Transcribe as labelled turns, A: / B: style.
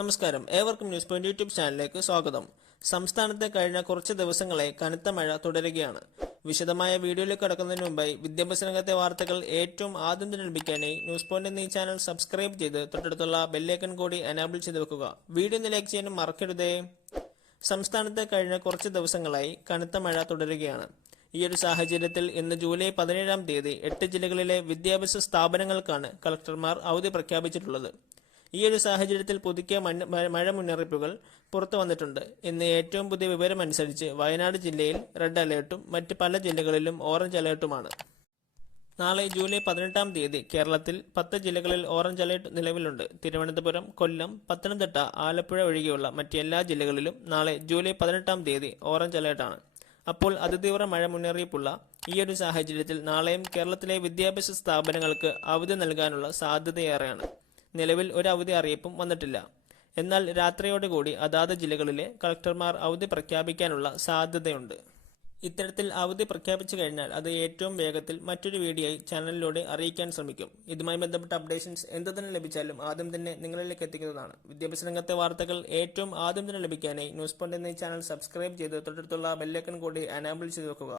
A: നമസ്കാരം. ഏവർക്കും news point YouTube ചാനലിലേക്ക് സ്വാഗതം. സംസ്ഥാനത്തെ കഴിഞ്ഞ കുറച്ച് ദിവസങ്ങളെ കനത്ത മഴ തുടരുകയാണ്. വിശദമായ വീഡിയോയിലേക്ക് കടക്കുന്നതിന് മുമ്പായി വിദ്യാഭ്യാസ രംഗത്തെ വാർത്തകൾ ഏറ്റവും ആദ്യം തന്നെ ലഭിക്കാനായി ന്യൂസ് പോയിന്റ് എന്നീ ചാനൽ സബ്സ്ക്രൈബ് ചെയ്ത് തൊട്ടടുത്തുള്ള ബെല്ലേക്കൻ കൂടി എനാബിൾ ചെയ്ത് വെക്കുക. വീഡിയോ ലൈക്ക് ചെയ്യാനും മറക്കരുതേ. സംസ്ഥാനത്ത് കഴിഞ്ഞ കുറച്ച് ദിവസങ്ങളായി കനത്ത മഴ തുടരുകയാണ്. ഈ ഒരു സാഹചര്യത്തിൽ ഇന്ന് ജൂലൈ പതിനേഴാം തീയതി എട്ട് ജില്ലകളിലെ വിദ്യാഭ്യാസ സ്ഥാപനങ്ങൾക്കാണ് കളക്ടർമാർ അവധി പ്രഖ്യാപിച്ചിട്ടുള്ളത്. ഈ ഒരു സാഹചര്യത്തിൽ പുതുക്കിയ മഴ മുന്നറിയിപ്പുകൾ പുറത്തു വന്നിട്ടുണ്ട്. ഇന്ന് ഏറ്റവും പുതിയ വിവരം അനുസരിച്ച് വയനാട് ജില്ലയിൽ റെഡ് അലേർട്ടും മറ്റ് പല ജില്ലകളിലും ഓറഞ്ച് അലേർട്ടുമാണ്. നാളെ ജൂലൈ പതിനെട്ടാം തീയതി കേരളത്തിൽ പത്ത് ജില്ലകളിൽ ഓറഞ്ച് അലേർട്ട് നിലവിലുണ്ട്. തിരുവനന്തപുരം കൊല്ലം പത്തനംതിട്ട ആലപ്പുഴ ഒഴികെയുള്ള മറ്റെല്ലാ ജില്ലകളിലും നാളെ ജൂലൈ പതിനെട്ടാം തീയതി ഓറഞ്ച് അലേർട്ടാണ്. അപ്പോൾ അതിതീവ്ര മഴ മുന്നറിയിപ്പുള്ള ഈ ഒരു സാഹചര്യത്തിൽ നാളെയും കേരളത്തിലെ വിദ്യാഭ്യാസ സ്ഥാപനങ്ങൾക്ക് അവധി നൽകാനുള്ള സാധ്യതയേറെയാണ്. നിലവിൽ ഒരു അവധി അറിയിപ്പും വന്നിട്ടില്ല. എന്നാൽ രാത്രിയോടുകൂടി അതാത് ജില്ലകളിലെ കളക്ടർമാർ അവധി പ്രഖ്യാപിക്കാനുള്ള സാധ്യതയുണ്ട്. ഇത്തരത്തിൽ അവധി പ്രഖ്യാപിച്ചു കഴിഞ്ഞാൽ അത് ഏറ്റവും വേഗത്തിൽ മറ്റൊരു വീഡിയോയിൽ ചാനലിലൂടെ അറിയിക്കാൻ ശ്രമിക്കും. ഇതുമായി ബന്ധപ്പെട്ട അപ്ഡേഷൻസ് എന്ത് തന്നെ ലഭിച്ചാലും ആദ്യം തന്നെ നിങ്ങളിലേക്ക് എത്തിക്കുന്നതാണ്. വിദ്യാഭ്യാസ രംഗത്തെ വാർത്തകൾ ഏറ്റവും ആദ്യം തന്നെ ലഭിക്കാനായി ന്യൂസ് പോയിന്റ് എന്ന ചാനൽ സബ്സ്ക്രൈബ് ചെയ്ത് തൊട്ടടുത്തുള്ള ബെല്ലൈക്കൺ കൂടി അനാബിൾ ചെയ്ത് വെക്കുക.